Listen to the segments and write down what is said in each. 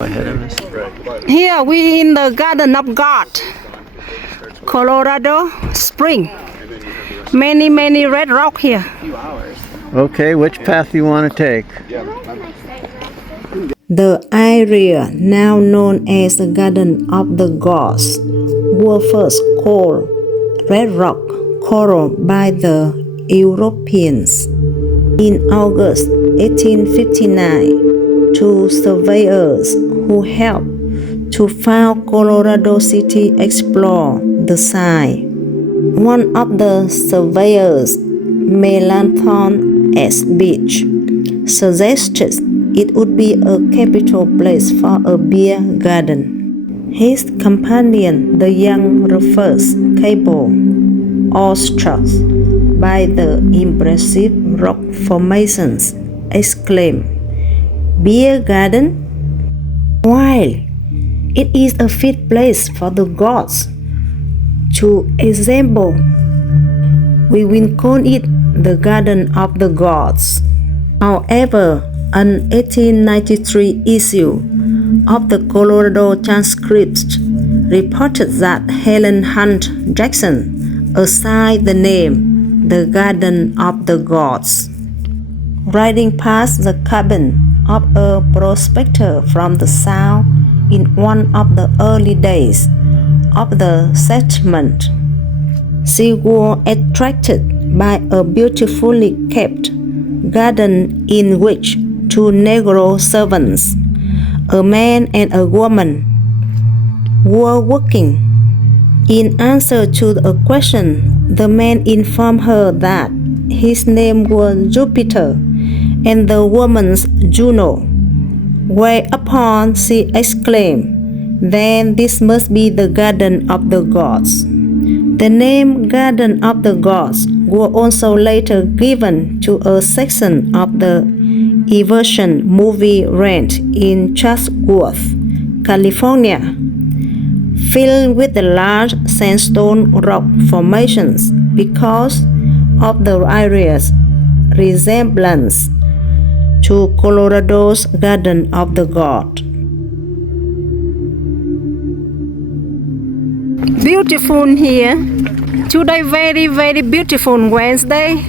Ahead of us. Here we in the Garden of God, Colorado Spring. Many red rock here. Okay, which path do you want to take? The area now known as the Garden of the Gods were first called Red Rock Coral by the Europeans. In August 1859, two surveyors who helped to found Colorado City explored the site. One of the surveyors, Melanchthon S. Beach, suggested it would be a capital place for a beer garden. His companion, the young Rufus Cable, awestruck by the impressive rock formations, exclaimed, "Beer garden? Why, it is a fit place for the gods to assemble. We will call it the Garden of the Gods." However, an 1893 issue of the Colorado Transcript reported that Helen Hunt Jackson assigned the name the Garden of the Gods. Riding past the cabin of a prospector from the south in one of the early days of the settlement, she was attracted by a beautifully kept garden in which two Negro servants, a man and a woman, were working. In answer to a question, the man informed her that his name was Jupiter and the woman's Juno. Whereupon she exclaimed, "Then this must be the Garden of the Gods." The name Garden of the Gods was also later given to a section of the Everson movie ranch in Chatsworth, California, filled with the large sandstone rock formations because of the area's resemblance to Colorado's Garden of the God. Beautiful here. Today very beautiful Wednesday.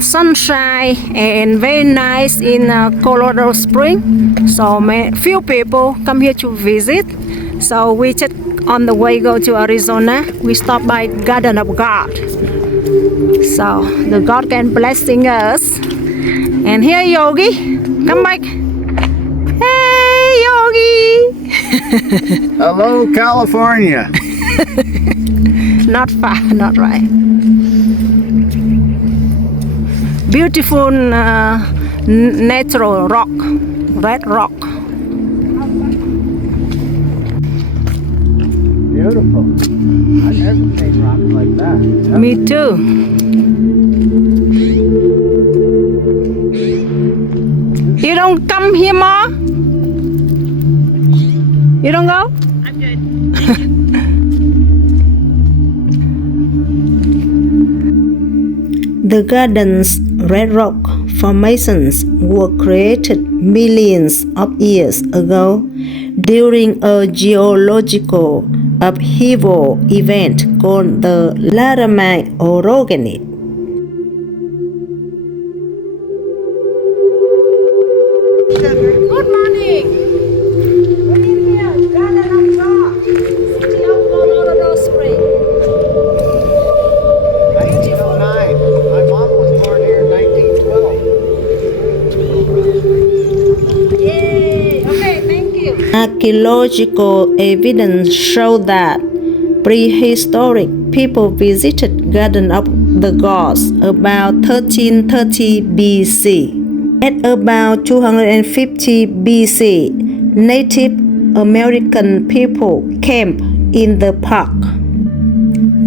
Sunshine and very nice in Colorado Spring. So few people come here to visit. So we just on the way go to Arizona. We stop by Garden of God. So the God can blessing us. And here Yogi, come back. Hey Yogi. Hello, California. Not far, not right. Beautiful natural rock, red rock. Beautiful. I've never seen rocks like that. Me too. You don't come here more? You don't go? I'm good. The garden's red rock formations were created millions of years ago during a geological upheaval event called the Laramide Orogeny. Good morning. We're in here, Garden of God, City of Colorado Springs. 1909. My mom was born here in 1912. Yay! Okay, thank you. Archaeological evidence show that prehistoric people visited Garden of the Gods about 1330 BC. At about 250 BC, Native American people camped in the park.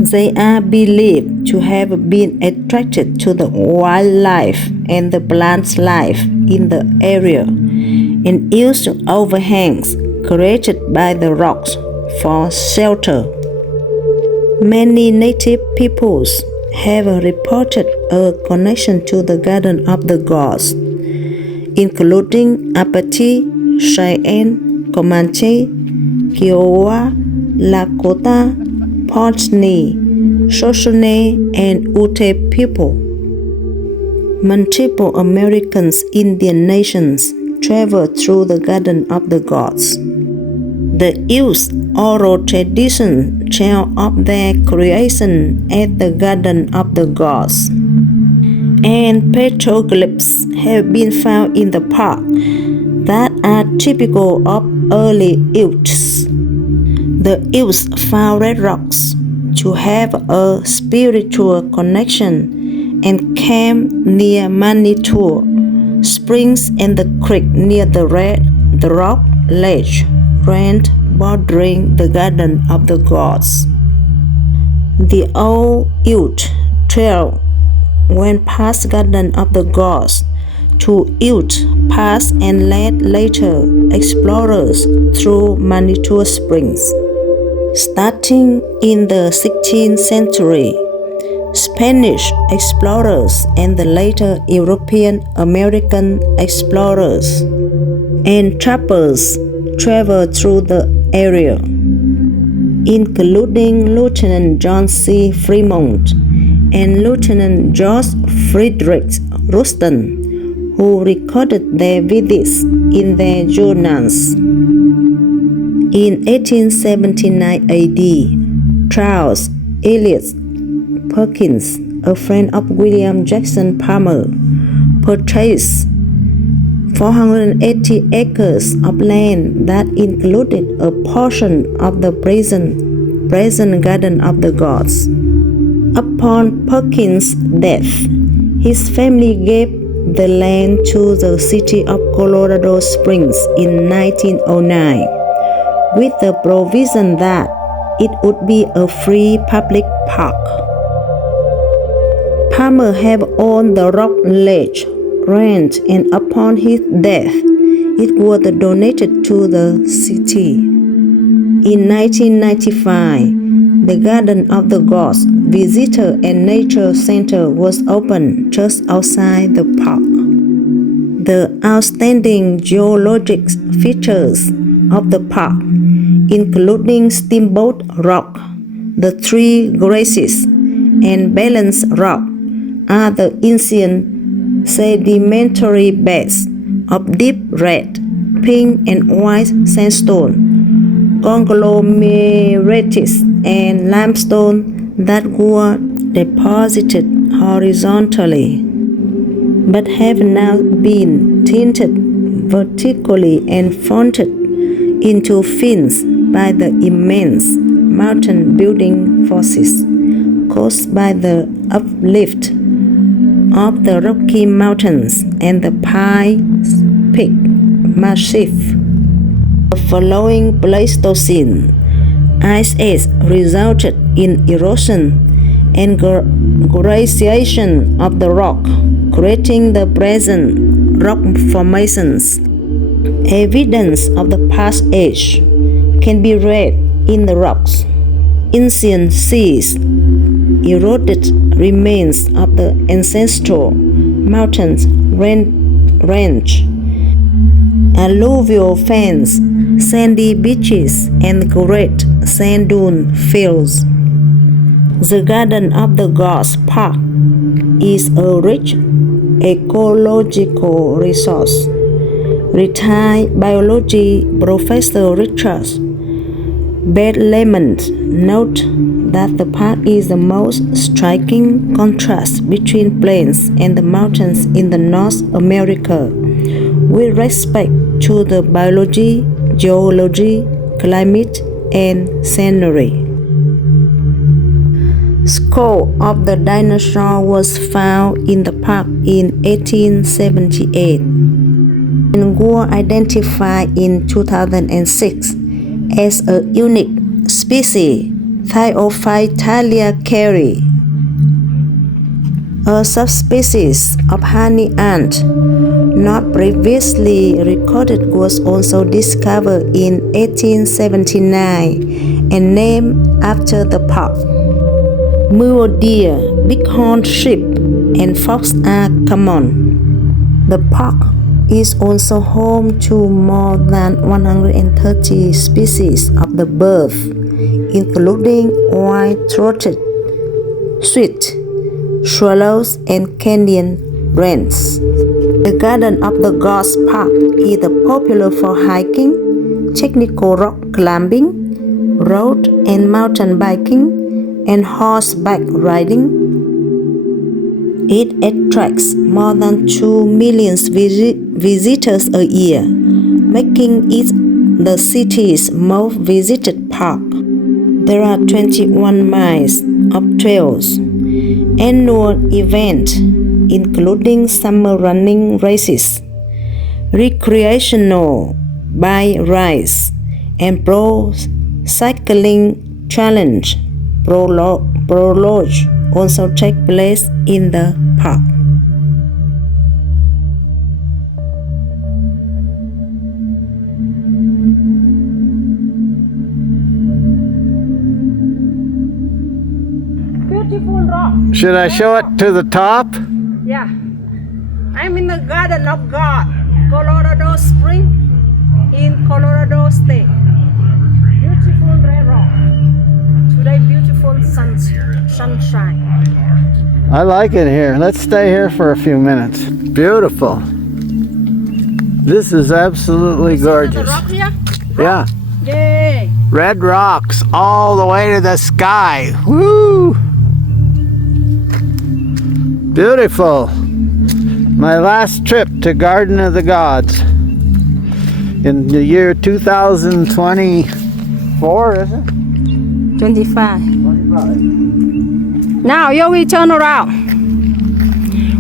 They are believed to have been attracted to the wildlife and the plant life in the area and used overhangs created by the rocks for shelter. Many native peoples have reported a connection to the Garden of the Gods, including Apache, Cheyenne, Comanche, Kiowa, Lakota, Pawnee, Shoshone, and Ute people. Multiple American Indian nations traveled through the Garden of the Gods. The youth's oral tradition tells of their creation at the Garden of the Gods, and petroglyphs have been found in the park that are typical of early youths. The youths found red rocks to have a spiritual connection and camped near Manitou Springs and the creek near the rock ledge ran bordering the Garden of the Gods. The old youth trail went past Garden of the Gods to Youth Pass and led later explorers through Manitou Springs. Starting in the 16th century, Spanish explorers and the later European American explorers and trappers traveled through the area, including Lieutenant John C. Fremont and Lieutenant George Frederick Ruston, who recorded their visits in their journals. In 1879 AD, Charles Eliot Perkins, a friend of William Jackson Palmer, purchased 480 acres of land that included a portion of the present Garden of the Gods. Upon Perkins' death, his family gave the land to the city of Colorado Springs in 1909, with the provision that it would be a free public park. Palmer had owned the rock ledge ranch, and upon his death, it was donated to the city. In 1995, the Garden of the Gods Visitor and Nature Center was opened just outside the park. The outstanding geologic features of the park, including Steamboat Rock, the Three Graces, and Balance Rock, are the ancient sedimentary beds of deep red, pink, and white sandstone, conglomerates, and limestone that were deposited horizontally, but have now been tinted vertically and fronted into fins by the immense mountain building forces caused by the uplift of the Rocky Mountains and the Pikes Peak Massif. The following Pleistocene ice age resulted in erosion and glaciation of the rock, creating the present rock formations. Evidence of the past age can be read in the rocks, ancient seas, eroded remains of the ancestral mountain range, alluvial fans, sandy beaches, and great sand dune fields. The Garden of the Gods Park is a rich ecological resource. Retired biology professor Richard Bedlamont noted that the park is the most striking contrast between plains and the mountains in North America with respect to the biology, geology, climate, and scenery. Skull of the dinosaur was found in the park in 1878 and were identified in 2006 as a unique species, Thyophytalia cari. A subspecies of honey ant, not previously recorded, was also discovered in 1879 and named after the park. Mule deer, bighorn sheep, and fox are common. The park is also home to more than 130 species of the bird, including white-throated sweet swallows and Canadian wrens. The Garden of the Gods Park is popular for hiking, technical rock climbing, road and mountain biking, and horseback riding. It attracts more than 2 million visitors a year, making it the city's most visited park. There are 21 miles of trails, annual events including summer running races, recreational bike rides, and pro cycling challenge prologue also take place in the park. Beautiful rock. Should I show it to the top? Yeah. I'm in the Garden of God, Colorado Spring in Colorado State. Beautiful red rock. Today beautiful sunshine. I like it here. Let's stay here for a few minutes. Beautiful. This is absolutely gorgeous. The rock here? Yeah. Yay! Red rocks all the way to the sky. Woo! Beautiful. My last trip to Garden of the Gods in the year 2024, is it? 25. 25. Now, Yogi, turn around.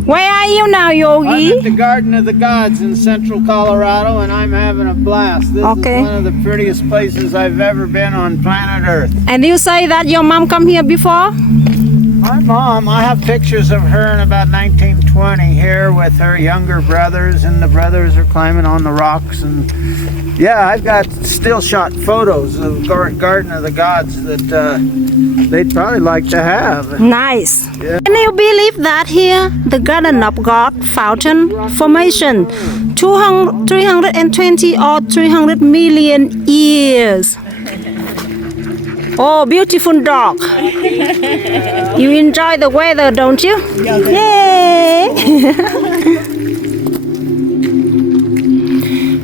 Where are you now, I'm Yogi? at the Garden of the Gods in central Colorado, and I'm having a blast. This Okay. is one of the prettiest places I've ever been on planet Earth. And you say that your mom come here before? My mom, I have pictures of her in about 1920 here with her younger brothers, and the brothers are climbing on the rocks. And yeah, I've got still shot photos of Garden of the Gods that they'd probably like to have. Nice. Yeah. Can you believe that here, the Garden of God Fountain Formation, 320 or 300 million years. Oh, beautiful dog. You enjoy the weather, don't you? Yay!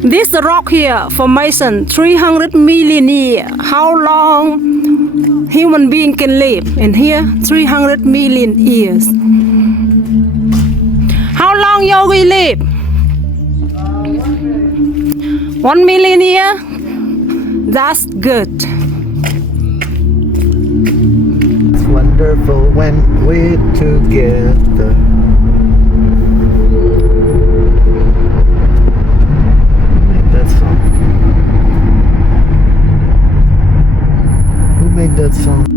This rock here, formation, 300 million years. How long human being can live in here? 300 million years. How long Yogi live? 1 million years? That's good. It's wonderful when we're together. Who made that song?